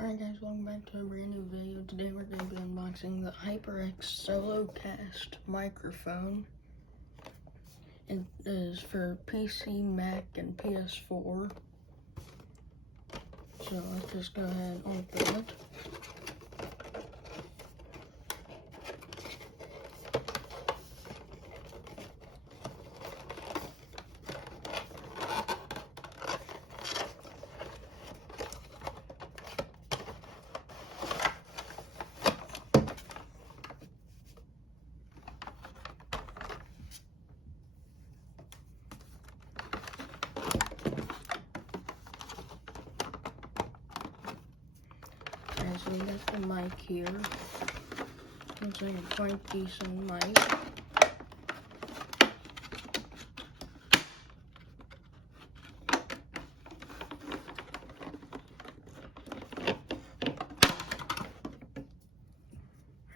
Alright guys, welcome back to a brand new video. Today we're going to be unboxing the HYPERX Solocast microphone. It is for PC, Mac, and PS4. So let's just go ahead and open it. So we got the mic here. Looks like a quite decent mic.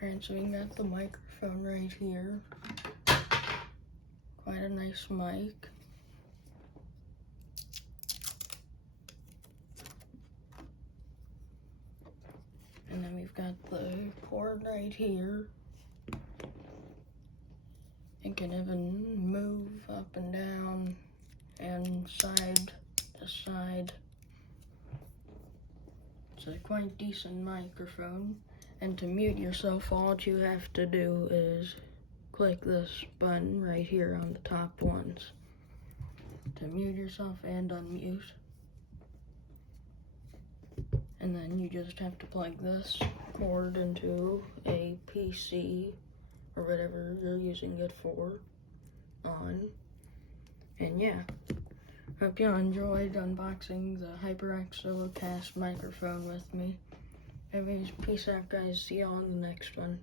Alright, so we got the microphone right here. Quite a nice mic. And then we've got the cord right here. It can even move up and down and side to side. It's a quite decent microphone. And to mute yourself, all you have to do is click this button right here on the top ones to mute yourself and unmute. And then you just have to plug this cord into a PC or whatever you're using it for on. And yeah, hope you enjoyed unboxing the HYPERX Solocast microphone with me. Anyways, peace out guys, see y'all in the next one.